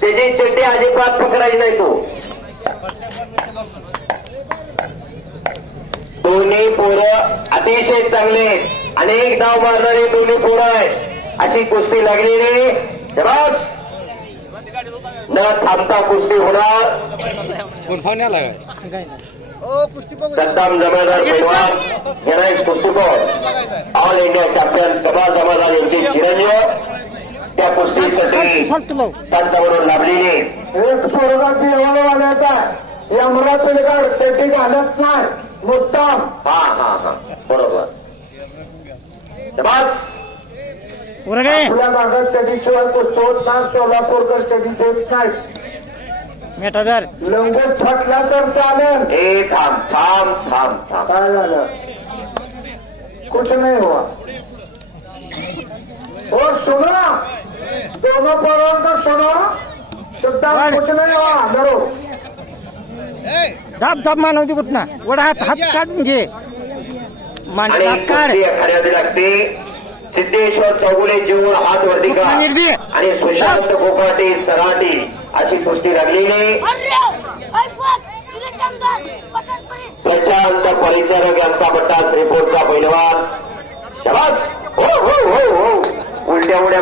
त्याची चड्डी अजिबात पकडायची नाही तो. दोन्ही पोरं अतिशय चांगले. अनेक धाव मारणारे दोन्ही पोरं आहेत. अशी कुस्ती लागलेली शबास! न थांबता कुस्ती होणार. सद्दाम जमादार पैलवान Ganesh कुस्तीकोर all India champion Kamal Jamadar यांचे चिरंजीव त्या कुस्तीसाठी त्यांच्याबरोबर लाभलेली एक पोरगा. देवालवाल्याचा यमरा पिलगाड चेटी घालत नाही मुद्दाम हा हा हा बरोबर शबास आपल्या मागं चडीशिवाय कुस्ती होत नाही सोलापूरकर चडी देत नाही मेटादार लंगोट फाटला तर चालेल हे थांब थांब थांब थांब. काय झालं? कुछ नहीं हुआ दाब दाब मानवती कुठ ना वडा हात हात काढून घे. मान आणि हात काढ. आखाड्यात लागते सिद्धेश्वर चौगुले जीवन हात वरती का? आणि सुशांत कोकाटे सराटी अशी कुस्ती लागलेली करीत प्रशांत परिचारक यांचा पट्टा श्रीपूरचा पैलवान. शबास! हो हो हो हो. उलट्या उड्या